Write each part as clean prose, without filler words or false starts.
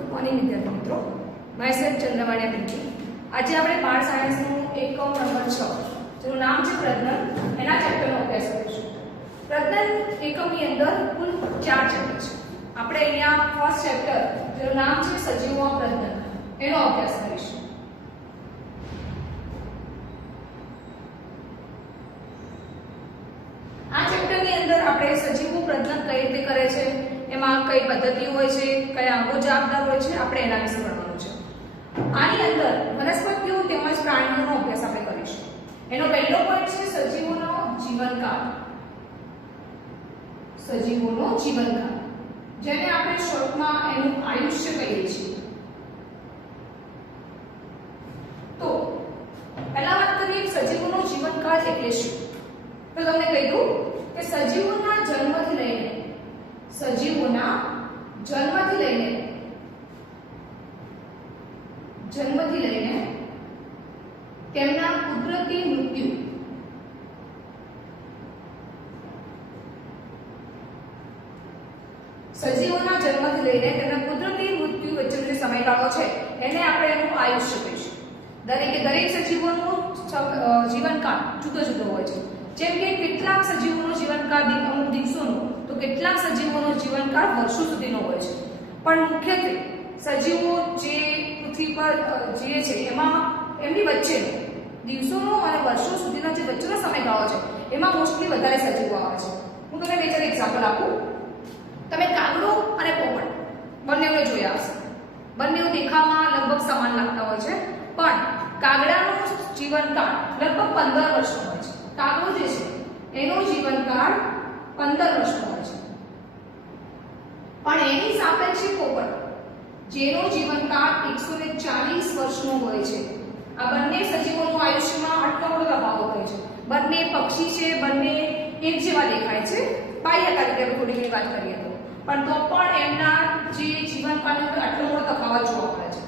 Good morning વિદ્યાર્થી મિત્રો, my self ચંદ્રવાણિયા Pinky. આજે આપણે બાળ સાયન્સનું એકમ નંબર 6 જેનું નામ છે પ્રજનન, એના ચેપ્ટરનો અભ્યાસ કરીશું. પ્રજનન એકમની અંદર કુલ 4 ચેપ્ટર છે. આપણે અહીંયા ફર્સ્ટ ચેપ્ટર જેનું નામ છે સજીવોમાં પ્રજનન, એનો અભ્યાસ કરીશું. આ ચેપ્ટરની અંદર આપણે સજીવો પ્રજનન કઈ રીતે કરે છે, એમાં કઈ પદ્ધતિ હોય છે, કયા અંગો જવાબદાર હોય છે, આપણે એના વિશે ભણવાનું છે. આની અંદર વનસ્પતિઓ તેમજ પ્રાણીઓનો અભ્યાસ આપણે કરીશું. એનો પહેલો પોઈન્ટ છે સજીવોનો જીવનકાળ. સજીવોનો જીવનકાળ, જેને આપણે શોર્ટમાં એનું આયુષ્ય કહીએ છીએ. તો પહેલા વાત કરીએ સજીવોનો જીવનકાળ એટલે શું. તો તમને કહી દઉં કે સજીવોના જન્મથી લઈને તેમના કુદરતી મૃત્યુ વચ્ચેનો જે સમયગાળો છે એને આપણે એનું આયુષ્ય કહીશું. દરેક સજીવોનું જીવનકાળ જુદો જુદો હોય છે. જેમ કે કેટલાક સજીવોનો જીવનકાળ અમુક દિવસોનો, તો કેટલાક સજીવોનો જીવનકાળ વર્ષો સુધીનો હોય છે. પણ મુખ્યત્વે સજીવો જે પૃથ્વી પર જીવે છે એમાં એમની વચ્ચે દિવસોનો અને વર્ષો સુધીનો જે વચ્ચેનો સમયગાળો છે એમાં મોસ્ટલી વધારે સજીવો આવે છે. હું તમને બે ચાર એક્ઝામ્પલ આપું. તમે કાગડો અને પોપટ બંનેને જોયા હશે. બંને દેખાવમાં લગભગ સમાન લાગતા હોય છે, પણ કાગડાનો જીવનકાળ લગભગ 15 વર્ષનો હોય છે. કાગડો જે છે એનો જીવનકાળ 15 વર્ષનો હોય છે, પણ એની સાપેક્ષે પોપટ જેનો જીવનકાળ 140 વર્ષનો હોય છે. આ બંને સજીવોનું આયુષ્યમાં આટલો બધો તફાવત હોય છે. બંને પક્ષી છે, બંને એક જેવા દેખાય છે બાહ્યકાળ તરીકે થોડી ઘણી વાત કરીએ તો, પણ તો પણ એમના જે જીવનકાળનો આટલો બધો તફાવત જોવા મળે છે.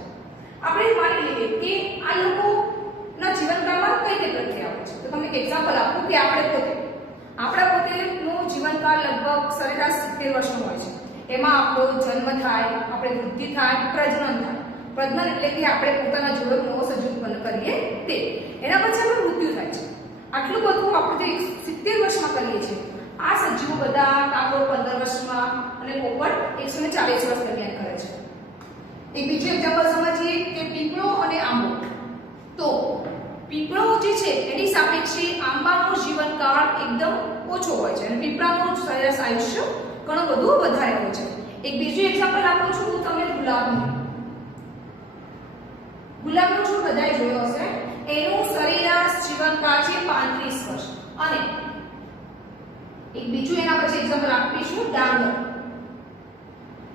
આપણે માની લઈએ કે આ લોકોના જીવનકાળમાં કઈ કઈ પ્રક્રિયા હોય છે. તો તમને એક એક્ઝામ્પલ આપું કે આપણા પોતેનું જીવનકાળ લગભગ સરેરાશ 70 વર્ષનો હોય છે. એમાં આપણો જન્મ થાય, આપણે વૃદ્ધિ થાય, પ્રજનન થાય. પ્રજનન એટલે કે આપણે પોતાના જોડે નવો સજીવ ઉત્પન્ન કરીએ તે. એના પછી આપણું મૃત્યુ થાય છે. આટલું બધું આપણે જે 70 વર્ષમાં કરીએ છીએ, આ સજીવો બધા કાગડો 15 વર્ષમાં અને પોપટ 140 વર્ષ દરમિયાન કરે છે. એક બીજું એક્ઝામ્પલ સમજીએ કે પીપળો અને આંબો. તો પીપળો જે છે એની સાપેક્ષે આંબાનો જીવનકાળ એકદમ ઓછો હોય છે અને પીપળાનું સરેરાશ આયુષ્ય ઘણું બધું વધારે હોય છે. એક બીજું એક્ઝામ્પલ આપું છું હું તમને ગુલાબનો છોડ બધાએ જોયો હશે. એનું સરેરાશ જીવનકાળ છે 35 વર્ષ. અને એક બીજું એના પછી એક્ઝામ્પલ આપીશું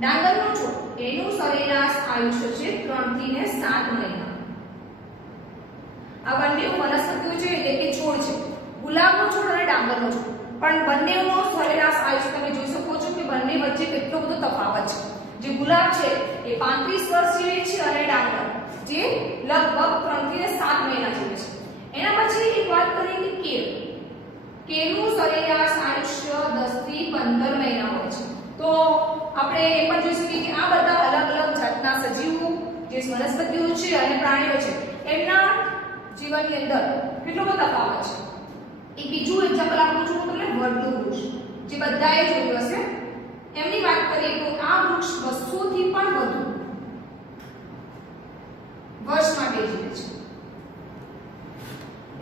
ડાંગરનો છોડ, એનું સરેરાશ આયુષ્ય છે 3 થી 7 મહિના. આ બંને વનસ્પતિઓ છે એટલે કે છોડ છે, ગુલાબનો છોડ અને ડાંગરનો છોડ, પણ બંનેનો સરેરાશ આયુષ્ય તમે જોઈ શકો છો કે બંને વચ્ચે કેટલો બધો તફાવત છે. જે ગુલાબ છે એ 35 વર્ષ જીવે છે અને ડાંગર જે લગભગ 3 થી 7 મહિના જીવે છે. એના પછી એક વાત કરીએ કે કેળનું સરેરાશ આયુષ્ય 10 થી 15 મહિના હોય છે. તો આપણે એ પણ જોઈ શકીએ કે આ બધા અલગ અલગ જાતના સજીવો જે વનસ્પતિઓ છે અને પ્રાણીઓ છે એમના જીવનની અંદર કેટલો બધો તફાવત છે. એક બીજું એક્ઝામ્પલ આપું છું હું તમને વડનું વૃક્ષ, જે બધાએ જોયું હશે. એમની વાત કરીએ તો આ વૃક્ષ 200 થી પણ વધુ વર્ષ માટે જીવે છે.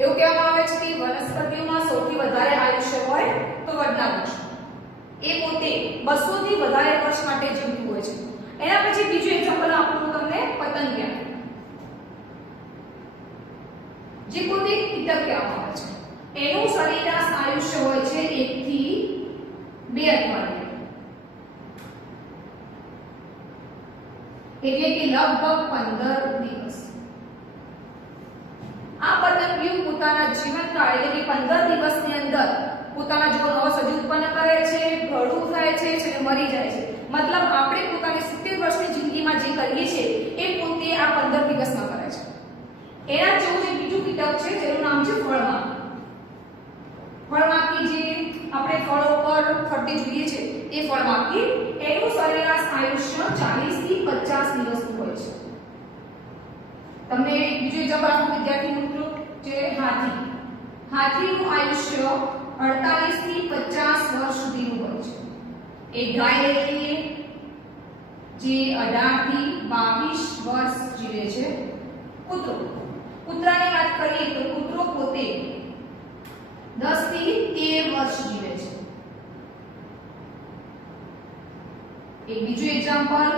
એવું કહેવામાં આવે છે કે વનસ્પતિઓમાં સૌથી વધારે આયુષ્ય હોય તો વડના વૃક્ષ. એ પોતે 200 થી વધારે વર્ષ માટે જીવતું હોય છે. એના પછી બીજું એક્ઝામ્પલ આપું હું તમને પતંગિયા, જે પોતે કીટક કહેવામાં આવે છે. એનું સરેરાશ આયુષ્ય હોય છે 1 થી 2 અઠવાડિયા. એટલે કે લગભગ 15 દિવસ. આ પતંગિયું પોતાના જીવનકાળ એટલે કે 15 દિવસની અંદર પોતાના જો નવો સજીવ ઉત્પન્ન કરે છે, ભરડું થાય છે અને મરી જાય છે. મતલબ આપણે પોતાની 70 વર્ષની જિંદગીમાં જે કરીએ છીએ એ પોતે આ 15 દિવસમાં કરે છે. એના જેવું જ બીજું કીટક છે જેનું નામ છે ફળમાખી, જે આપણે ફળો પર ફરતી જોઈએ છે એ ફળમાખી. એનું સરેરાશ આયુષ્ય 40 થી 50 દિવસ તમને બીજું એક્ઝામ્પલ આપું વિદ્યાર્થી મિત્રો, જે હાથી. હાથીનું આયુષ્ય 48 થી 50 વર્ષ સુધીનું હોય છે. એક ગાય લઈ લઈએ જે 18 થી 22 વર્ષ જીવે છે. કૂતરાની વાત કરીએ તો કૂતરો પોતે 10 થી 13 વર્ષ જીવે છે. એક બીજું એક્ઝામ્પલ,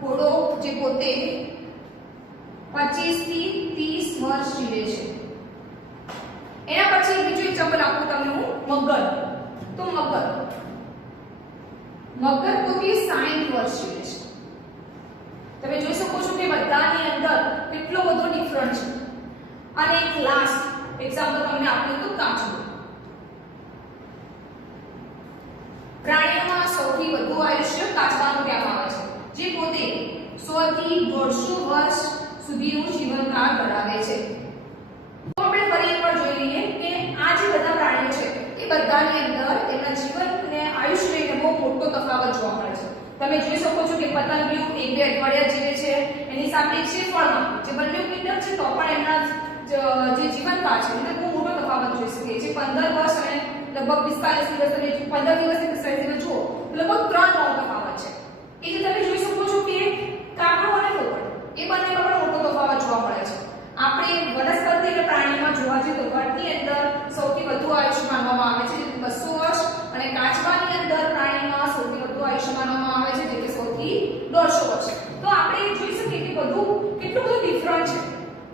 ઘોડો જે પોતે 25 થી 30 વર્ષ જીવે છે. એના પછી બીજું એક્ઝામ્પલ આપું તમને હું, મગર. તો મગર પોતે 60 વર્ષ જીવે છે. તમે જોઈ શકો છો કે બધાની અંદર કેટલો બધો ડિફરન્ટ છે. અને એક લાસ્ટ એક્ઝામ્પલ તમને આપ્યું તો કાચબો. પ્રાણીઓમાં સૌથી વધુ આયુષ્ય કાચબાનું કહેવામાં આવે છે, જે પોતે 100 થી 150 વર્ષ સુધીનું જીવનકાળ ધરાવે છે. તો આપણે ફરી એકવાર જોઈ લઈએ કે આ જે બધા પ્રાણીઓ છે એ બધાની અંદર એમના જીવન અને આયુષ્ય લઈને બહુ મોટો તફાવત જોવા મળે છે. તમે જોઈ શકો છો કે પતંગિયું 1-2 અઠવાડિયા જીવે છે, એની સામે એક છે ફળમાખી, જે બંને કિંડર છે તો પણ એમના જે જીવનકાળ છે એને બહુ મોટો તફાવત જોઈ શકીએ છીએ. 15 વર્ષ અને લગભગ 45 દિવસ, તમે 15 દિવસ થી 45 દિવસ જુઓ લગભગ 3 નો તફાવત છે. એ જે તમે જોઈ શકો છો કે કાગડો અને પોપટ એ બંનેમાં પણ મોટો તફાવત જોવા મળે છે. આપણે વનસ્પતિ અને પ્રાણીમાં જોવા જઈએ તો ઘટની અંદર સૌથી વધુ આયુષ્ય માનવામાં આવે છે, જે 200 વર્ષ, અને કાચબાની અંદર પ્રાણીમાં સૌથી વધુ આયુષ્ય માનવામાં આવે છે, જે કે 100 થી 150 વર્ષ. તો આપણે જોઈ શકીએ કે બધું કેટલું બધું ડિફરન્ટ છે,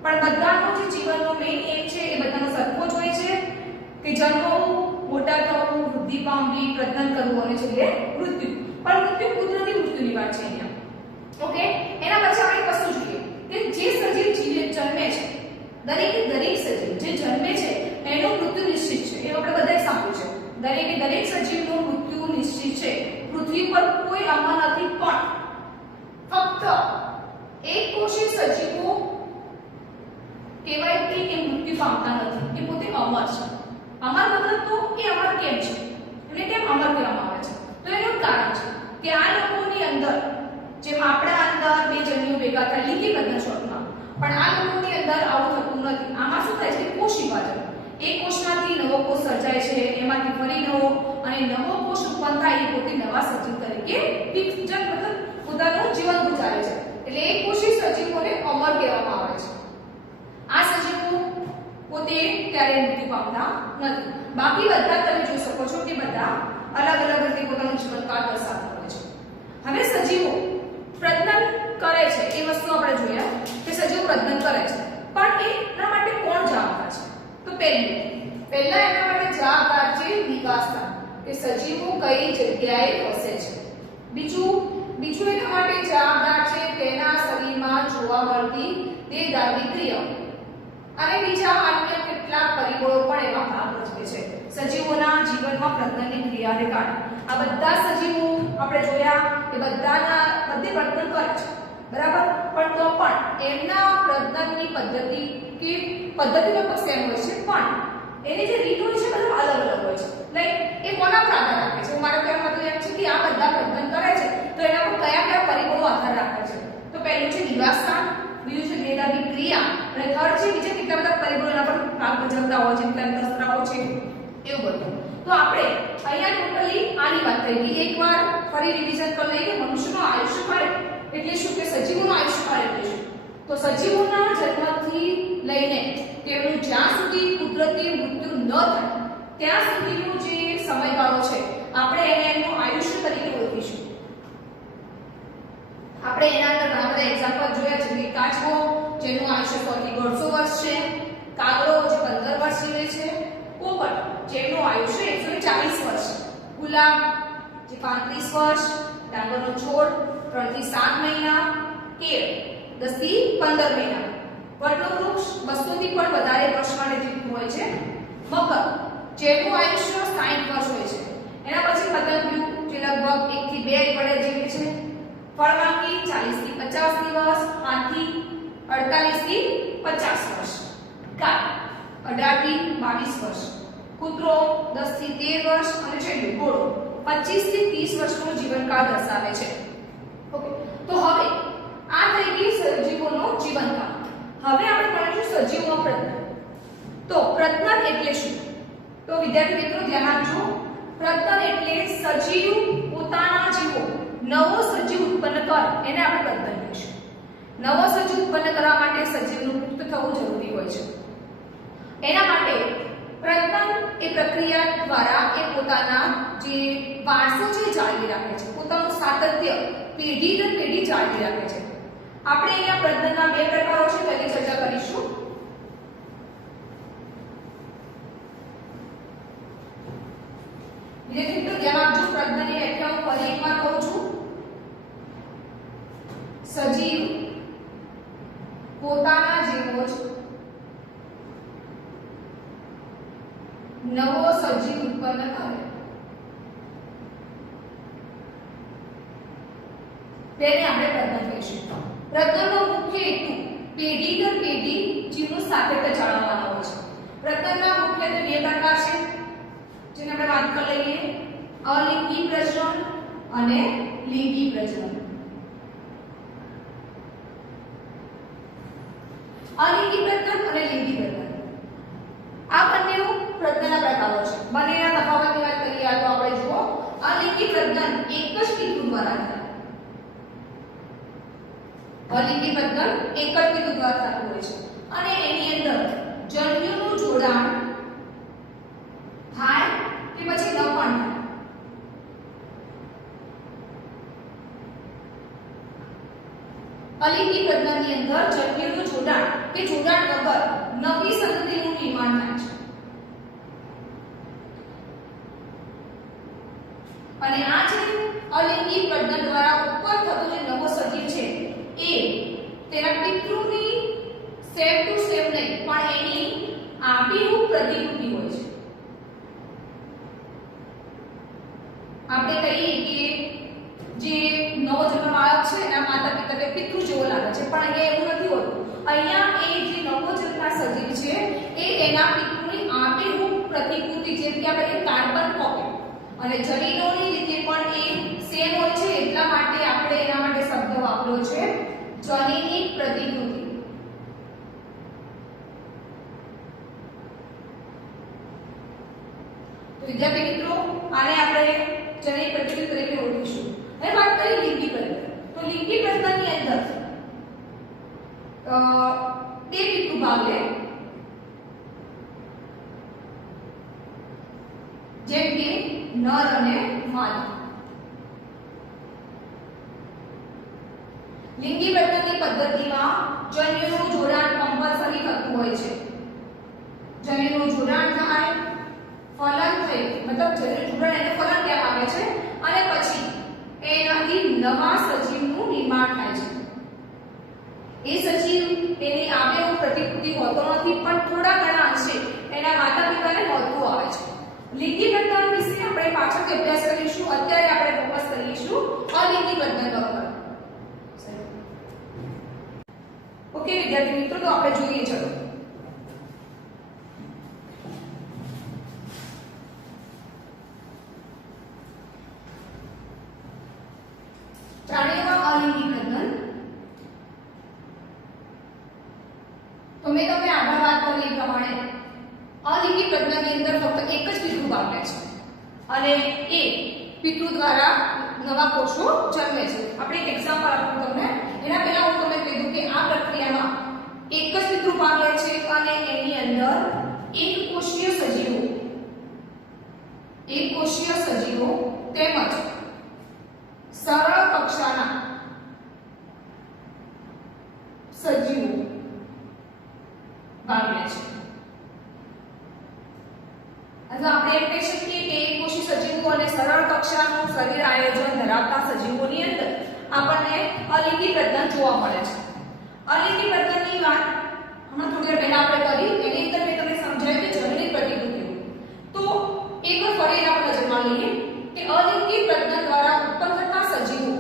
પણ બધાનો જે જીવનનો મેઇન એમ છે એ બધાનો સરખો જ હોય છે કે જન્મવું, મોટા થવું, વૃદ્ધિ પામવી, પ્રજનન કરવું અને છેલ્લે મૃત્યુ. પણ મૃત્યુ કુદરતી મૃત્યુની વાત છે અહીંયા. ઓકે, એના પછી આપણે કશું જોઈએ કે જે સજીવ જન્મે છે, દરેક સજીવ જે જન્મે છે એનું મૃત્યુ નિશ્ચિત છે. એ આપણે બધાએ સાંભળ્યું છે. દરેક સજીવનું મૃત્યુ નિશ્ચિત છે. પૃથ્વી પર કોઈ અમર નથી, પણ ફક્ત એક કોષી સજીવો કહેવાય કે એ મૃત્યુ પામતા નથી, એ પોતે અમર છે. અમર મતલબ તો એ અમર કેમ છે, એટલે કેમ અમર કહેવામાં આવે છે? તો એનું કારણ છે કે આ લોકોની અંદર, જેમ આપણા અંદર બે જન્યુઓ ભેગા થાય લીટી બંધન શોર્ટમાં, પણ આ લોકોની અંદર આવું થતું નથી. આમાં શું થાય છે? કોષ વિભાજન. એક કોષમાંથી નવો કોષ સર્જાય છે, એમાંથી ફરી નવો, અને નવો કોષ ઉત્પન્ન થાય એ પોતે નવા સજીવ તરીકે વિકસન મતલબ પોતાનું જીવન ગુજારે છે. એટલે એક કોષી સજીવોને અમર કહેવામાં આવે છે. આ સજીવો પોતે ક્યારેય મૃત્યુ પામતા નથી. બાકી બધા તમે જોઈ શકો છો કે બધા અલગ અલગ રીતે પોતાનું જીવનકાળ દર્શાવતા હોય છે. હવે સજીવો પ્રજનન કરે છે એ વસ્તુ આપણે જોયા કે સજીવો પ્રજનન કરે છે, પણ એના માટે કોણ જવાબદાર છે? તો પહેલા એના માટે જવાબદાર છે નિવાસસ્થાન, કે સજીવો કઈ જગ્યાએ વસે છે. બીજું એના માટે જવાબદાર છે તેના શરીરમાં જોવા મળતી દેહધાર્મિક ક્રિયાઓ, અને બીજા અન્ય કેટલાક પરિબળો પણ એમાં ભાગ ભજવે છે સજીવોના જીવનમાં પ્રજનનની ક્રિયાને કારણે. આ બધા સજીવો આપણે જોયા કે બધે પ્રજનન કરે છે, બરાબર, પણ તો પણ એમના પ્રજનનની પદ્ધતિ લગભગ સેમ હોય છે, પણ એની જે રીત હોય છે બધું અલગ અલગ હોય છે. લાઈક એ કોના પર આધાર રાખે છે? મારો કહેવાનો મતલબ એમ છે કે આ બધા પ્રજનન કરે છે તો એના પર કયા પરિબળો આધાર રાખે છે? તો પહેલું છે નિવાસસ્થાન, બીજું છે દેહધાર્મિક ક્રિયા, અને થર્ડ છે બીજા કેટલા બધા પરિબળો એના પર ભાગ ભજવતા હોય છે, જેમ કે સ્ત્રાવ છે, એવું બધું. તો આપણે અહીંયા ટોટલી આની વાત કરી કે એકવાર ફરી રિવિઝન કરી લઈએ કે મનુષ્યનો આયુષ્યકાળ એટલે શું, કે સજીવોનો આયુષ્યકાળ એટલે શું? તો સજીવોના જન્મથી લઈને તેમનું જ્યાં સુધી કુદરતી મૃત્યુ ન થાય ત્યાં સુધીનો જે સમયગાળો છે આપણે એને એમનું આયુષ્ય તરીકે ઓળખીશું. આપણે એના અંદર ઘણા બધા એક્ઝામ્પલ જોયા છે કે કાચબો જેનું આયુષ્ય 100 થી 150 વર્ષ છે, કાગડો જે 15 વર્ષ જીવે છે, પોપટ જેનું આયુષ્ય 140 વર્ષ, ગુલાબ જે 35 વર્ષ, ડાંગરનો છોડ 3 થી 7 મહિના, કેળ 10 થી 15 મહિના, વડનું વૃક્ષ 200 થી પણ વધારે વર્ષ માટે જીવતું હોય છે, મકર જેનું આયુષ્ય 60 વર્ષ હોય છે. એના પછી પતંગિયું જે લગભગ 1 થી 2 અઠવાડિયા જીવે છે, ફળમાખી 40 થી 50 દિવસ, હાથી 48 થી 50 વર્ષ, ગાય 18 થી 22 વર્ષ, કૂતરો 10 થી 13 વર્ષ, અને છેલ્લું ઘોડો 25 થી 30 વર્ષનો જીવનકાળ દર્શાવે છે. ઓકે, તો હવે આ થઈ ગઈ સજીવોનો જીવનકાળ. હવે તો પ્રજનન એટલે શું? તો વિદ્યાર્થી મિત્રો ધ્યાન આપજો. પ્રજનન એટલે સજીવ પોતાના જીવો નવો સજીવ ઉત્પન્ન કરે એને આપણે પ્રજનન કહીશું. નવો સજીવ ઉત્પન્ન કરવા માટે સજીવનું પુખ્ત થવું જરૂરી હોય છે. એના માટે પ્રજનન એ પ્રક્રિયા દ્વારા એ પોતાના જે વારસો છે જાળવી રાખે છે, પોતાનું સાતત્ય પેઢી દર પેઢી જાળવી રાખે છે. આપણે અહીંયા પ્રજનનના બે પ્રકારો છે તેની ચર્ચા કરીશું. વિદ્યાર્થી મિત્રો ધ્યાન આપજો. પ્રજનનની વ્યાખ્યા હું ફરી એકવાર કહું છું. સજીવ પોતાના જેવો જ નવો સજીવ ઉત્પન્ન કરે તેને આપણે પ્રજનન કહીશું. પ્રજનનનો મુખ્ય હેતુ પેઢી દર પેઢી જીવનું સાતત્ય જાળવવાનો હોય છે. પ્રજનનના મુખ્યત્વે બે પ્રકાર છે જેને આપણે વાત કરી લઈએ. અલિંગી પ્રજનન અને લિંગી પ્રજનન. અલિંગી પ્રજનન અને લિંગી પ્રજનન આ બંને પ્રજનનના પ્રકારો છે. બંનેના તફાવતની વાત કરીએ તો આપણે જુઓ, અલિંગી પ્રજનન એક જ પિતૃ દ્વારા થાય. અલિંગી પ્રજનન એક જ પિતૃ દ્વારા થતું હોય છે અને એની અંદર જન્યુનું જોડાણ થાય કે પછી ન પણ થાય. અલિંગી પ્રજનનની અંદર જન્યુનું જોડાણ કે જોડાણ વગર નવી સંતતિનું નિર્માણ થાય છે. અને આ જે અલિંગી પ્રજનન દ્વારા ઉત્પન્ન થતો જે નવો સજીવ છે એ તેના પિતૃની સેમ ટુ સેમ નહીં પણ એની આબેહૂબ પ્રતિકૃતિ હોય છે. આપણે કહીએ કે જે નવો જન્મ બાળક છે એના માતા પિતા કે પિતૃ જેવો લાગે છે, પણ અહીંયા એવું નથી હોતું. અહીંયા એ જે નવો જન્મેલા સજીવ છે એ તેના પિતૃની આબેહૂબ પ્રતિકૃતિ, જેમ કે આપણે કાર્બન કોપી અને જનીનોની રીતે પણ એ સેમ હોય છે. એટલા માટે આપણે એના માટે શબ્દ વાપર્યો છે જનીની પ્રતિકૃતિ. તો વિદ્યાર્થી મિત્રો આને આપણે જનીન પ્રતિકૃતિ તરીકે ઓળખીશું. હવે વાત કરીએ લિંગી પ્રજનન. તો લિંગી પ્રજનનની અંદર બે પિતૃ ભાગ લે, જેમ કે નર અને માદા. લિંગી પ્રજનનની પદ્ધતિમાં જન્યુનું જોડાણ કમ્પલસરી થતું હોય છે. જન્યુનું જોડાણ થાય, ફલન થઈ, મતલબ જન્યુનું જોડાણ એને ફલન કહેવામાં આવે છે અને પછી એનાથી નવા સજીવનું નિર્માણ થાય છે. એ સજીવ એની આબેહૂબ પ્રતિકૃતિ હોતો નથી, પણ થોડા ઘણા અંશે એના માતા પિતાને મળતું આવે છે. લિંગી પ્રજનન વિશે આપણે પાછળથી અભ્યાસ કરીશું. અત્યારે આપણે ફોકસ કરીશું અલિંગી પ્રજનન પર. ઓકે વિદ્યાર્થી મિત્રો, તો આપણે જોઈએ ચલો. પ્રાણીઓમાં અલિંગી પ્રજનન. તો મેં તમને આગળ વાત કરી એ પ્રમાણે અલિંગી પ્રજનનની અંદર ફક્ત એક જ પિતૃ ભાગ લે છે અને એ પિતૃ દ્વારા નવા કોષો જન્મે છે. આપણે એક એક્ઝામ્પલ આપું તમને. એના પહેલા હું તમને કહી દઉં કે આ પ્રક્રિયામાં એક જ પિતૃ ભાગ લે છે અને એની અંદર એક કોષીય સજીવો તેમજ સરળ કક્ષાના સજીવો ભાગ લે છે. અથવા આપણે એમ કહી શકીએ કે એકકોષી સજીવો અને સરળ કક્ષાનું શરીર આયોજન ધરાવતા સજીવોની અંદર આપણને અલિંગી પ્રજનન જોવા મળે છે. અલિંગી પ્રજનનની વાત હમણાં થોડી વાર પહેલા આપણે કરી, એની અંદર મેં તમને સમજાવ્યું કે જનીન પ્રતિકૃતિઓ. તો એકવાર ફરી આપણે નજરમાં લઈએ કે અલિંગી પ્રજનન દ્વારા ઉત્પન્ન થતા સજીવો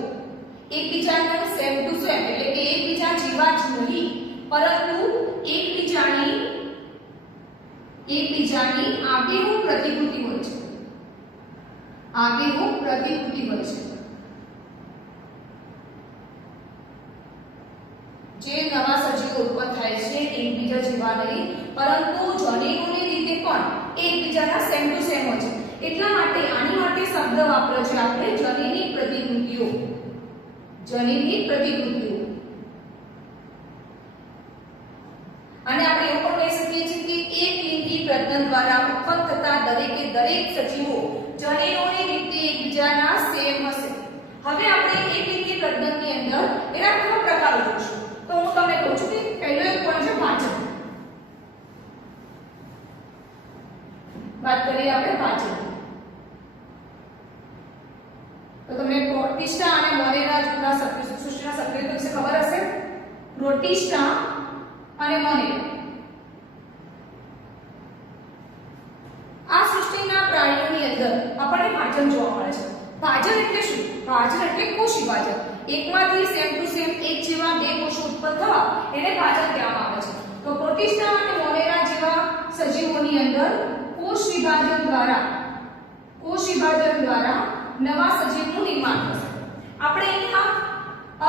એકબીજાને સેમ ટુ સેમ એટલે કે એકબીજા જેવા જ નહીં, પરંતુ એકબીજાની આબેહૂબ પ્રતિકૃતિ હોય છે. આબેહૂબ પ્રતિકૃતિ હોય છે. જે નવા સજીવો ઉત્પન્ન થાય છે એકબીજા જેવા નહીં, પરંતુ જનીનોની રીતે પણ એકબીજાના સેમ ટુ સેમ હોય છે. એટલા માટે આની માટે શબ્દ વાપર્યો છે આપણે જનીની પ્રતિકૃતિઓ. જનીની પ્રતિકૃતિઓ. અને આપણે એવું પણ કહી શકીએ છીએ કે એક લિંગી પ્રજનન દ્વારા ઉત્પન્ન થતા દરેકે દરેક સજીવો જનીનોની રીતે એકબીજાના સેમ હશે. હવે આપણે એક લિંગી પ્રજનનની અંદર એના ત્રણ પ્રકારો જોઈશું. તો હું તમને કહું છું કે પહેલો એક કોણ છે પાચન. વાત કરીએ આપણે પાચન. તો તમને પ્રોટિસ્ટા અને મોનેરા જૂથના સૃષ્ટિના સક્રિય વિશે ખબર હશે. પ્રોટિસ્ટા અને મોનેરા આ સૃષ્ટિના પ્રાણીઓની અંદર આપણને પાચન જોવા મળે છે. પાચન એટલે શું? પાચન એટલે કોષ વિભાજન. એકમાંથી સેમ ટુ સેમ એક જેવા બે કોષો ઉત્પન્ન થવા એને પાચન કહેવામાં આવે છે. તો પ્રોટિસ્ટા અને મોનેરા જેવા સજીવોની અંદર કોષ વિભાજન દ્વારા નવા સજીવનું નિર્માણ થશે. આપણે અહીંયા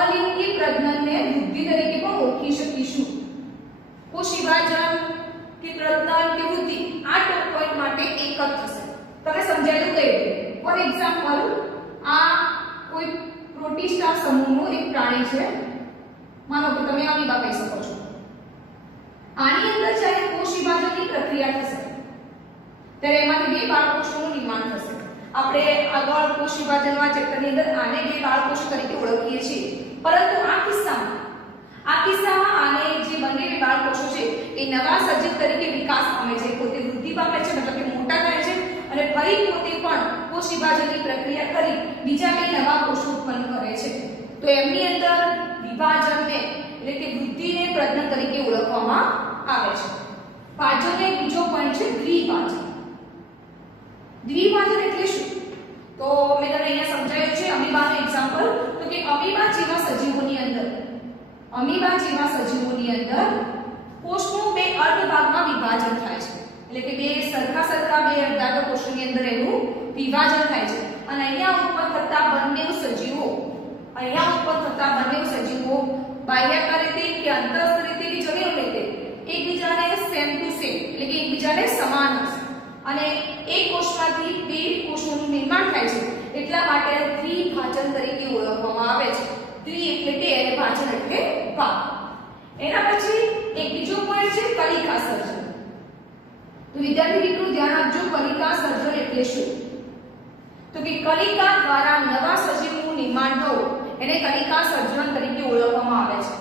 અલિંગી પ્રજનનને વૃદ્ધિ તરીકે પણ ઓળખી શકીશું. કોષ વિભાજન કે પ્રજનન કે વૃદ્ધિ આ ટોપ પોઈન્ટ માટે એક જ થશે. તમને સમજાયેલું કઈ રીતે? ફોર એક્ઝામ્પલ આ કોઈ પ્રોટિસ્ટા સમૂહનું એક પ્રાણી છે. માનો કે તમે અમીબા કહી શકો છો. આની અંદર જ્યારે કોષ વિભાજનની પ્રક્રિયા થશે ત્યારે એમાંથી બે બાળકોષોનું નિર્માણ થશે. આપણે આગળ કોષ વિભાજનના ચેપ્ટરની અંદર આને બે બાળકોષ તરીકે ઓળખીએ છીએ. પરંતુ આ કિસ્સામાં આને જે બંને બે બાળકોષો છે એ નવા સજીવ તરીકે વિકાસ પામે છે. પોતે વૃદ્ધિ પામે છે, મતલબ કે મોટા થાય છે અને ફરી પોતે પણ કોષ વિભાજનની પ્રક્રિયા કરી બીજા બે નવા કોષો ઉત્પન્ન કરે છે. તો એમની અંદર વિભાજનને એટલે કે વૃદ્ધિને પ્રજનન તરીકે ઓળખવામાં આવે છે. પાચનનો એક બીજો પોઈન્ટ છે દ્વિભાજન. દ્વિભાજન એટલે શું? તો મેં તમને અહીંયા સમજાવ્યું છે અમીબાનું એક્ઝામ્પલ. તો કે અમીબા જેવા સજીવોની અંદર કોષનું બે અર્ધ ભાગમાં વિભાજન થાય છે. એટલે કે બે સરખા બે અર્ધાંગ કોષોની અંદર એનું વિભાજન થાય છે. અને અહીંયા ઉત્પન્ન થતા બંને સજીવો બાહ્યકાર રીતે કે અંતસ્થ રીતે કે જનીન રીતે એકબીજાને સેમ ટુ સેમ એટલે કે એકબીજાને સમાન હશે. અને એક કોષમાંથી બે કોષોનું નિર્માણ થાય છે. એટલા માટે દ્વિભાજન તરીકે ઓળખવામાં આવે છે. દ્વિ એટલે બે અને ભાજન એટલે ભાગ. એના પછી એક બીજો પોઈન્ટ છે કલિકા સર્જન. તો વિદ્યાર્થી મિત્રો ધ્યાન આપજો, કલિકા સર્જન એટલે શું? તો કે કલિકા દ્વારા નવા સજીવનું નિર્માણ થવું એને કલિકા સર્જન તરીકે ઓળખવામાં આવે છે.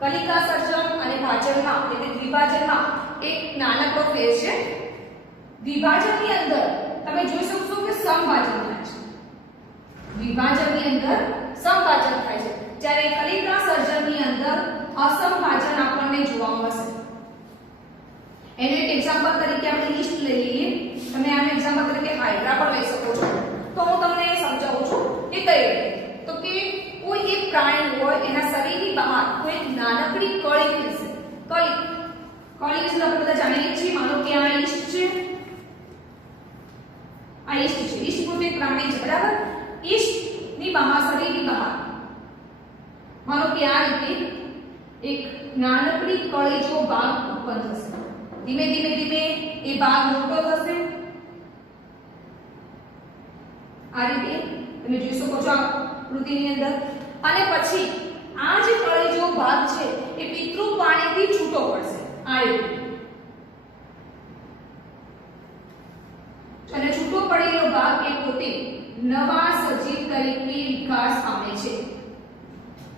કલિકા સર્જન અને ભાજનમાં એટલે દ્વિભાજનમાં એક નાનકડો ફેર છે. વિભાજનની અંદર તમે જોઈ શકશો કે સમભાજન થાય છે. વિભાજનની અંદર સમભાજન થાય છે, જ્યારે કલિકા સર્જનની અંદર અસમભાજન આપણને જોવા મળશે. એનું એક એક્ઝામ્પલ તરીકે આપણે લિસ્ટ લઈ લઈએ. તમે આનું એક્ઝામ્પલ તરીકે હાઇડ્રા પણ લઈ શકો છો. તો હું તમને સમજાવું છું કે કઈ રીતે. તો કે કોઈ એક પ્રાણી હોય એના શરીરની બહાર કોઈ નાનકડી કળી ખીલશે. કળી વિશે આપણે બધા જાણીએ છીએ. માનો કે આ ઈસ્ટ છે, આ ઈસ્ટ છે. ઈસ્ટ પોતે એક પ્રાણી છે, બરાબર? ઈસ્ટની બહાર, શરીરની બહાર માનો કે આ રીતે એક નાનકડી કળી જેવો ભાગ ઉત્પન્ન થશે. ધીમે ધીમે એ ભાગ મોટો થશે. આ રીતે તમે જોઈ શકો છો આકૃતિની અંદર. અને પછી આ જે કળી જેવો ભાગ છે એ પિતૃ પાણીથી છૂટો પડશે. આ રીતે અને છૂટો પડેલો ભાગ એ પોતે નવા સજીવ તરીકે વિકાસ પામે છે.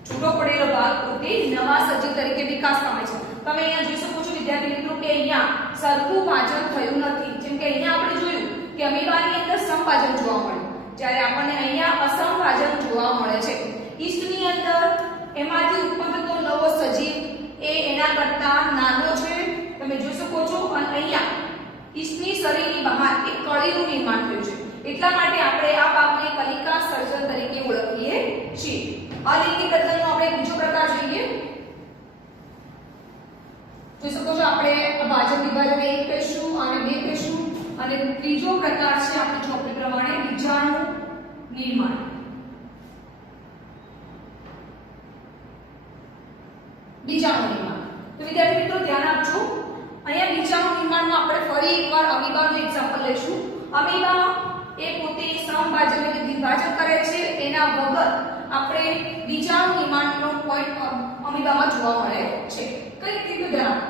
છૂટો પડેલો ભાગ પોતે નવા સજીવ તરીકે વિકાસ પામે છે. તમે અહીંયા જોઈ શકો છો વિદ્યાર્થી મિત્રો કે અહીંયા સરખું ભાજન થયું નથી. જેમ કે અહીંયા આપણે જોયું કે અમીબાની અંદર સમભાજન જોવા મળ્યું, જ્યારે આપણને અહીંયા અસમભાજન જોવા મળે છે. ઈસ્ટની અંદર એમાંથી ઉત્પન્ન થતો નવો સજીવ એ એના કરતા નાનો છે, તમે જોઈ શકો છો. અને અહીંયા ઈસ્ટની શરીરની બહાર એક કળીનું નિર્માણ થયું છે. એટલા માટે આપણે આ ભાગને કલિકા સર્જન તરીકે ઓળખીએ છીએ. અલિંગી પ્રજનનનો આપણે બીજો પ્રકાર જોઈએ. જોઈ શકો છો આપણે ભાજન વિભાજન એક કહીશું અને બે કહીશું. અને ત્રીજો પ્રકાર છે આપણી ચોપડી પ્રમાણે બીજાણુ નિર્માણ. બીજાણુ નિર્માણ. તો વિદ્યાર્થી મિત્રો ધ્યાન આપજો. અહીંયા બીજાણુ નિર્માણમાં આપણે ફરી એકવાર અમીબાનું એક્ઝામ્પલ લઈશું. અમીબા એ પોતે સમભાજન એટલે કે દ્વિભાજન કરે છે. એના વગર આપણે બીજાણુ નિર્માણનો પોઈન્ટ અમીબામાં જોવા મળે છે. કઈ રીતે ધ્યાન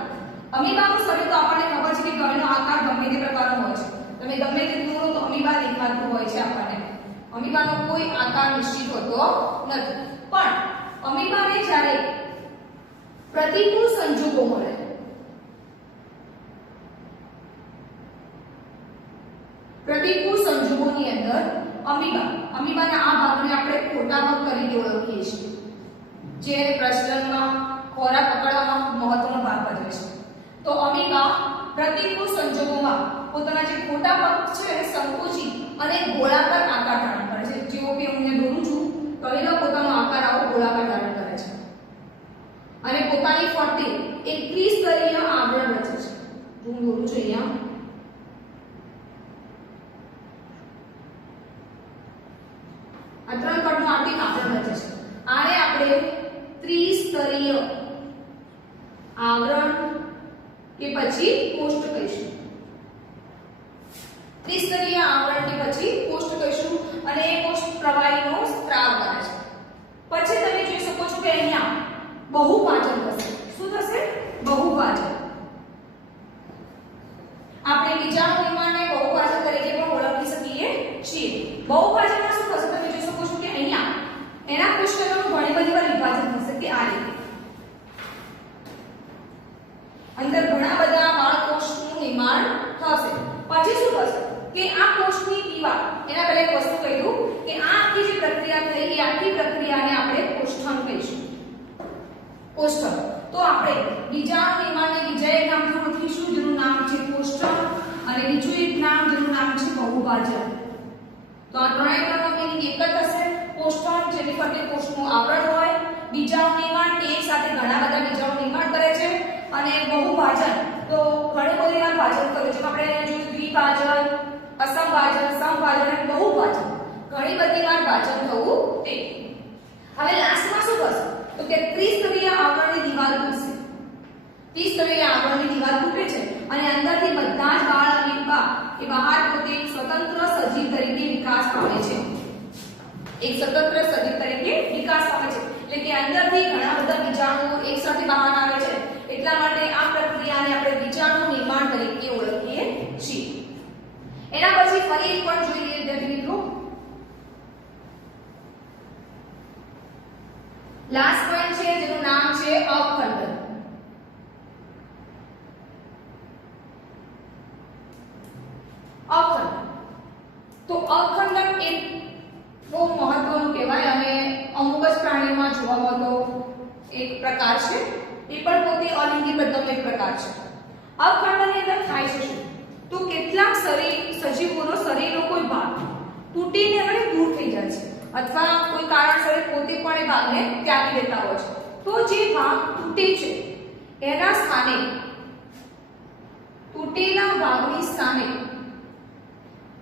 અમીબાનું શરીર તો આપણને ખબર છે કે ગળનો આકાર ગમે તે પ્રકારનો હોય છે. તમે ગમે તે દોરો તો અમીબા દેખાતું હોય છે આપણને. અમીબાનો કોઈ આકાર નિશ્ચિત હોતો નથી. પણ અમીબાને જ્યારે પ્રતિકૂળ સંજોગો મળે, પ્રતિકૂળ સંજોગોની અંદર અમીબાના આ ભાગને આપણે ખોટા ભાગ તરીકે ઓળખીએ છીએ, જે પ્રજનનમાં ખોરાક પકડવામાં મહત્વનો ભાગ ભજવે છે. તો અમીબા પ્રતિકૂળ સંજોગોમાં પોતાના જે ખોટા ભાગ છે એને સંકોચી અને ગોળાકાર આકાર ધારણ કરે છે. જેવો કે હું અહીંયા દોરું છું તો એનો પોતાનો આકાર આવો ગોળાકાર ધારણ કરે છે અને પોતાની ફરતે એક ત્રિસ્તરીય આવરણ રચે છે. હું દોરું છું અહીંયા. આ ત્રણ કણનું આર્થિક આવરણ રચે છે. આને આપણે ત્રિસ્તરીય આવરણ કે પછી કોષ્ઠ કહીશું. ત્રિસ્તરીય આવરણ કે પછી કોષ્ઠ કહીશું અને એ કોષ્ઠ પ્રવાહીનો સ્ત્રાવ કરે છે. પછી તમે જોઈ શકો છો કે અહીંયા બહુભાજન થશે. શું થશે? બહુભાજન. આપણે બીજાણુ નિર્માણને બહુભાજન તરીકે પણ ઓળખી શકીએ છીએ. બહુભાજનમાં શું થશે? તમે જોઈ શકો છો કે અહીંયા એના કોષ્ઠકોનું ઘણી બધી વાર વિભાજન થશે કે આ રીતે અંદર ઘણા બધા બાળકોષનું નિર્માણ થશે. પછી શું થશે કે આ કોષની દીવાલ, એના પહેલા એક વસ્તુ કહી દઉં કે આ આખી જે પ્રક્રિયા થઈ એ આખી પ્રક્રિયાને આપણે કોષ્ઠણ કહીશું. કોષ્ઠક. તો આપણે બીજાણુ નિર્માણને બીજા એક નામથી ઓળખીશું જેનું નામ છે કોષ્ઠક અને બીજું એક નામ જેનું નામ છે બહુભાજન. તો આ ત્રણેય નામનો મિનિંગ એક જ થશે. કોષ્ઠક જેની ફરતે કોષનું આવરણ હોય, બીજાણુ નિર્માણ કે એક સાથે ઘણા બધા બીજાણુ નિર્માણ કરે છે અને બહુભાજન તો ઘણી બધી વાર ભાજન કરે છે. આપણે જોયું દ્વિભાજન, અસમભાજન, સમભાજન અને બહુભાજન. ઘણી બધી વાર ભાજન થવું તે. હવે લાસ્ટમાં શું થશે તો કે ત્રિસ્તરીય આવરણની દીવાલ તૂટશે. ત્રિસ્તરીય આવરણની દીવાલ તૂટે છે અને અંદરથી બધા જ બાળ અમીબા એ બહાર પોતે એક સ્વતંત્ર સજીવ તરીકે વિકાસ પામે છે. એક સ્વતંત્ર સજીવ તરીકે વિકાસ પામે છે. એટલે કે અંદરથી ઘણા બધા બીજાણુઓ એકસાથે બહાર આવે છે. એટલા માટે આ પ્રક્રિયાને આપણે બીજાણુ નિર્માણ તરીકે ઓળખીએ છીએ. એના પછી ફરી એક પણ જોઈ લઈએ વિદ્યાર્થી મિત્રો. લાસ્ટ પોઈન્ટ છે જેનું નામ છે અવખંડન. અવખંડન તો અવખંડન એ બહુ મહત્વનું કહેવાય અને અમુક જ પ્રાણીઓમાં જોવા મળતો એક પ્રકાર છે. એ પણ પોતે અલિંગી પ્રજનનનો એક પ્રકાર છે. અવખંડનની અંદર થાય છે શું તો કેટલાક સજીવોનો શરીરનો કોઈ ભાગ તૂટીને અને દૂર થઈ જાય છે અથવા કોઈ કારણસર પોતે પણ એ ભાગને ત્યાગી દેતા હોય છે. તો જે ભાગ તૂટે છે એના સ્થાને, તૂટેલા ભાગની સ્થાને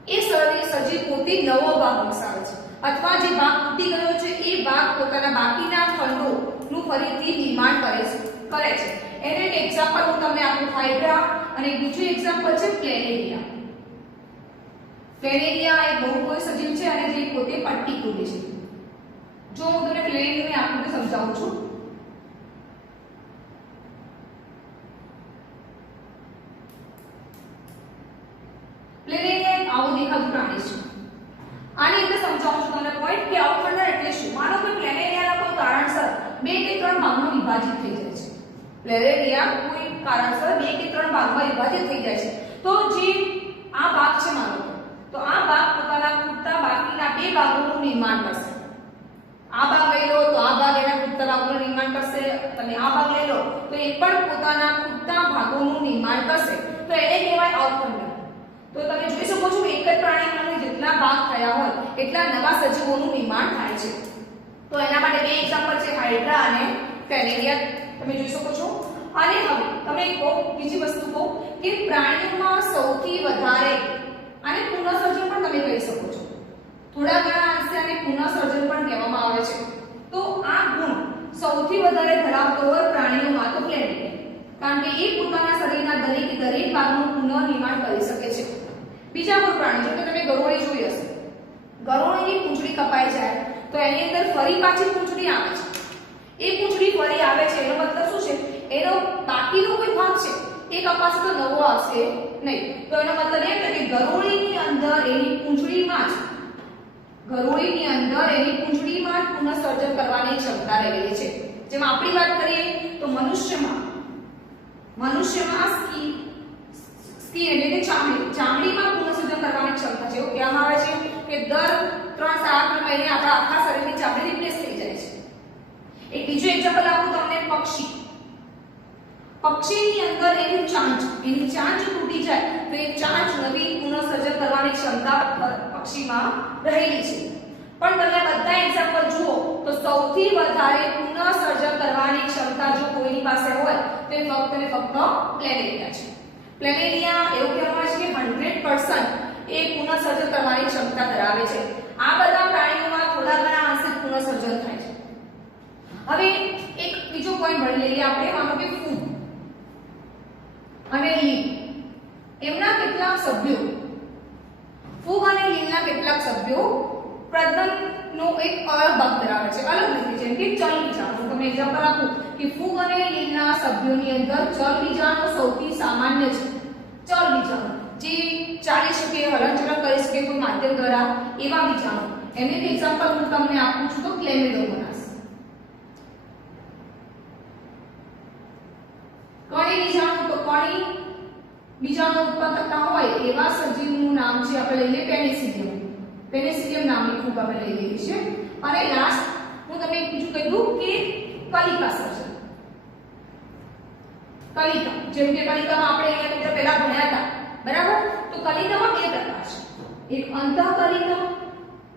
એ સજીવ પોતે નવો ભાગ વિકસાવે છે અથવા જે ભાગ તૂટી ગયો છે એ ભાગ પોતાના બાકીના ખંડોનું ફરીથી નિર્માણ કરે છે. એને એક એક્ઝામ્પલ હું તમને આપું, હાઇડ્રા, અને બીજું એક્ઝામ્પલ છે પ્લેનેરિયા. પ્લેનેરિયા એ બહુકોષી સજીવ છે અને જે પોતે પટ્ટી ખોલે છે. જો હું તમને પ્લેનેરિયાની આકૃતિ સમજાવું છું. પ્લેનેરિયા આવું દેખાતું પ્રાણી છે. આની અંદર સમજાવું છું તમને પોઈન્ટ કે અવખંડન એટલે શું. માનો કે પ્લેનેરિયાના કોઈ કારણસર 2 કે 3 ભાગમાં વિભાજિત થઈ જાય છે. પ્લેનેરિયા કોઈ કારણસર 2 કે 3 ભાગમાં વિભાજિત થઈ જાય છે. તો જે આ ભાગ છે માનો તો આ ભાગ પોતાના ખૂટતા બાકીના 2 ભાગોનું નિર્માણ કરશે. આ ભાગ લઈ લો તો આ ભાગ એના ખૂટતા ભાગોનું નિર્માણ કરશે. તમે આ ભાગ લઈ લો તો એ પણ પોતાના ખૂટતા ભાગોનું નિર્માણ કરશે. તો એને કહેવાય અવખંડન. તો તમે જોઈ શકો છો એક જ પ્રાણીમાં જેટલા ભાગ થયા હોય એટલા નવા સજીવોનું નિર્માણ થાય છે. તો એના માટે 2 એક્ઝામ્પલ છે, હાઇડ્રા અને પ્લેનેરિયા. તમે જોઈ શકો છો. અને હવે તમે બીજી વસ્તુ કહો કે પ્રાણીઓમાં સૌથી વધારે આને પુનઃસર્જન પણ તમે કહી શકો છો. થોડા ઘણા અંશે આને પુનઃસર્જન પણ કહેવામાં આવે છે. તો આ ગુણ સૌથી વધારે ધરાવતો હોય પ્રાણીઓમાં તો પ્લેનેરિયા. કારણ કે એ પોતાના શરીરના દરેક ભાગનું પુનઃનિર્માણ કરી શકે છે. બીજા કોઈ પ્રાણી, જો કે તમે ગરોળી જોઈ હશે, ગરોળીની પૂંછડી કપાઈ જાય તો એની અંદર ફરી પાછી પૂંછડી આવે છે. એ પૂંછડી ફરી આવે છે એનો મતલબ શું છે? એનો બાકીનો કોઈ ભાગ છે એ કપાશે તો નવો આવશે નહીં. તો એનો મતલબ એમ છે કે ગરોળીની અંદર એની પૂંછડીમાં જ પુનઃસર્જન કરવાની ક્ષમતા રહેલી છે. જેમ આપણી વાત કરીએ તો મનુષ્યમાં સ્કિન એટલે કે ચામડીમાં પુનઃસર્જન કરવાની ક્ષમતા છે. એવું કહેવામાં આવે છે કે દર 3-7 મહિને આપણા આખા શરીરની ચામડી રિપ્લેસ થઈ જાય છે. એક બીજું એક્ઝામ્પલ આપું તમને, પક્ષીની અંદર એની ચાંચ તૂટી જાય તો એ ચાંચ નવી પુનઃસર્જન કરવાની ક્ષમતા પક્ષીમાં રહેલી છે. પણ તમે બધા એક્ઝામ્પલ જુઓ તો સૌથી વધારે પુનઃસર્જન કરવાની ક્ષમતા જો કોઈની પાસે હોય તો એ ફક્ત ને ફક્ત પ્લેનેરિયા છે. પ્લેનેરિયા એવું કહેવામાં આવે છે કે 100% એ પુનઃસર્જન કરવાની ક્ષમતા ધરાવે છે. આ બધા પ્રાણીઓમાં થોડા ઘણા અંશે પુનઃસર્જન થાય છે. હવે એક બીજો પોઈન્ટ ભણી લઈએ આપણે, માનો કે ફૂગ અને લીલ, એમના કેટલાક સભ્યો, ફૂગ અને લીલના કેટલાક સભ્યો પ્રજનનનો એક અલગ ભાગ ધરાવે છે, અલગ રીતે. જેમ કે ચલ બીજાણુ, હું તમને એક્ઝામ્પલ આપું કે ફૂગ અને લીલના સભ્યોની અંદર ચલ બીજાણુ સૌથી સામાન્ય છે. ચલ બીજાણુ જે ચાલી શકે, હલનચલન કરી શકે કોઈ માધ્યમ દ્વારા, એવા બીજાણુ. એનું એક એક્ઝામ્પલ હું તમને આપું છું તો ક્લેમિડોમોનાસ. કણી બીજાણુ, તો કણી બીજાણુ ઉત્પન્ન થતા હોય એવા સજીવનું નામ છે, આપણે લઈએ પેનિસિલિયમ. પેનિસિલિયમ નામની ફૂગ આપણે લઈ લઈએ છીએ. અને લાસ્ટ હું તમને બીજું કહી દઉં કે કલિકા સર્જન. કલિકા, જેમ કે કલિકામાં આપણે અહીંયા મિત્રો પહેલા ભણ્યા હતા, બરાબર? તો કલિકામાં બે પ્રકાર છે, એક અંતઃકલિકા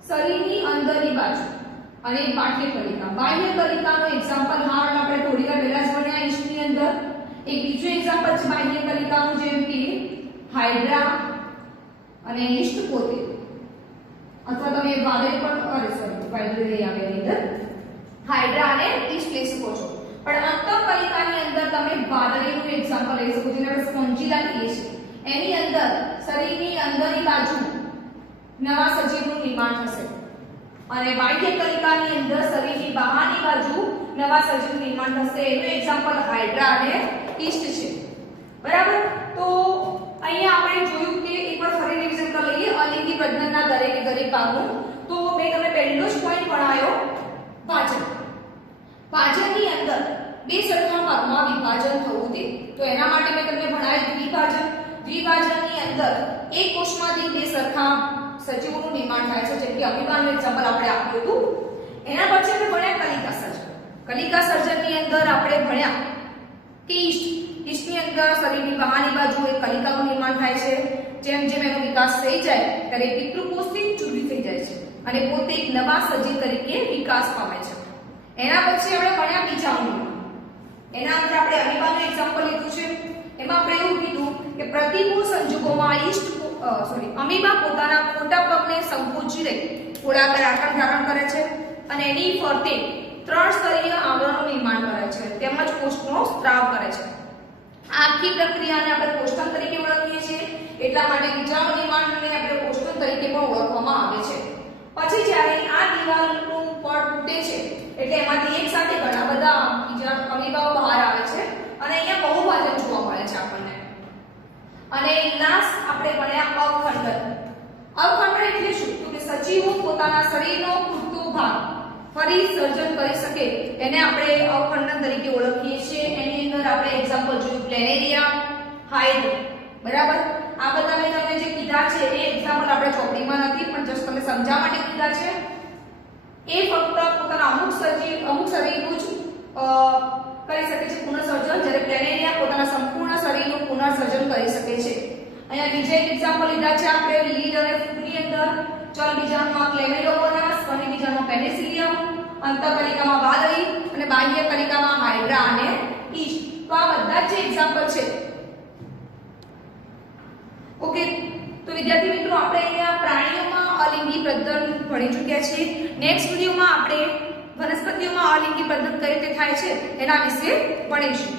શરીરની અંદરની બાજુ અને એક બાહ્ય કલિકા. બાહ્ય કલિકાનો એક્ઝામ્પલ હાલ આપણે થોડી વાર પહેલા જ ભણ્યા ઈસ્ટની અંદર. એક બીજું એક્ઝામ્પલ છે બાહ્ય કલિકાનું, જેમ કે હાઇડ્રા અને ઈસ્ટ પોતે, અથવા તમે વાદળી પણ વાદળી લઈ આવે એની અંદર હાઇડ્રા અને ઈસ્ટ લઈ શકો છો. પણ અંતઃકલિકાની અંદર તમે વાદળીનું એક્ઝામ્પલ લઈ શકો છો, જેને આપણે સ્પોન્જીલા કહીએ છીએ. એની અંદર શરીરની અંદરની બાજુ નવા સજીવનું નિર્માણ થશે અને બાહ્ય કલિકાની અંદર શરીરની બહારની બાજુ નવા સજીવનું નિર્માણ થશે. એનું એક્ઝામ્પલ હાઇડ્રા અને ઈસ્ટ છે, બરાબર? તો અહીંયા આપણે જોયું કે એકવાર ફરી રિવિઝન કરી લઈએ અલિંગી પ્રજનનના દરેક ભાગનું. તો મેં તમને પહેલો જ પોઈન્ટ ભણાયો પાચન. પાચનની અંદર બે સરખા ભાગમાં વિભાજન થવું તે, તો એના માટે મેં તમને ભણાવ્યું દ્વિભાજન. દ્વિભાજનની અંદર એક કોષમાંથી બે સરખા સજીવોનું નિર્માણ થાય છે, જેમ કે અમીબાનું એક્ઝામ્પલ આપણે આપ્યું હતું. એના પછી આપણે ભણ્યા કલિકા સર્જન. કલિકા સર્જનની અંદર આપણે ભણ્યા કે ઈસ્ટની અંદર શરીરની બહારની બાજુ એક કલિકાનું નિર્માણ થાય છે. જેમ જેમ એનો વિકાસ થઈ જાય ત્યારે પિતૃકોષથી જુદી થઈ જાય છે અને પોતે એક નવા સજીવ તરીકે વિકાસ પામે છે. એના પછી આપણે ભણ્યા બીજાણુ. એના અંદર આપણે અમીબાનું એક્ઝામ્પલ લીધું છે. એમાં આપણે એવું કીધું કે પ્રતિકૂળ સંજોગોમાં અમીબા પોતાના ખોટા પગને સંકોચી ગોળાકાર આકાર ધારણ કરે છે અને એની ફરતે 3 સ્તરીય આવરણનું નિર્માણ કરે છે, તેમજ કોષનો સ્ત્રાવ કરે છે. આખી પ્રક્રિયાને આપણે કોષણ તરીકે ઓળખીએ છીએ, એટલા માટે બીજાણુ નિર્માણને આપણે કોષણ તરીકે પણ ઓળખવામાં આવે છે. પછી જ્યારે આ દિવાલનું પડ તૂટે છે એટલે એમાંથી એક સાથે ઘણા બધા બીજા અમીબાઓ બહાર આવે છે અને અહીંયા બહુભાજન જોવા મળે છે આપણને. અને લાસ્ટ આપણે ભણ્યા અવખંડન. અવખંડન એટલે શું? તો કે સજીવો પોતાના શરીરનો ખૂટતો ભાગ ફરી સર્જન કરી શકે એને આપણે અવખંડન તરીકે ઓળખીએ છીએ. એની અંદર આપણે એક્ઝામ્પલ જોયું પ્લેનેરિયા, હાઇડ્રા, બરાબર? આ બધા મેં તમને જે કીધા છે એ એક્ઝામ્પલ આપણે ચોપડીમાં નથી, પણ જસ્ટ તમે સમજવા માટે કીધા છે. એ ફક્ત પોતાના અમુક શરીરનું જ કરી શકે છે પુનઃસર્જન, જ્યારે પ્લેનેરિયા પોતાના સંપૂર્ણ શરીરનું પુનઃસર્જન કરી શકે છે. અહીંયા બીજા એક એક્ઝામ્પલ લીધા છે આપણે લીલ અને ફૂગની અંદર. ચલ બીજાણુમાં ક્લેમિડોમોનાસ, કણી બીજાણુમાં પેનિસિલિયમ, અંતઃકલિકામાં વાદળી અને બાહ્ય કલિકામાં હાઇડ્રા અને ઈસ્ટ. તો આ બધા જ એક્ઝામ્પલ છે. ઓકે, તો વિદ્યાર્થી મિત્રો આપણે અહીંયા પ્રાણીઓમાં અલિંગી પ્રજનન ભણી ચૂક્યા છીએ. નેક્સ્ટ વિડિયોમાં આપણે વનસ્પતિઓમાં અલિંગી પ્રજનન કઈ રીતે થાય છે એના વિશે ભણીશું.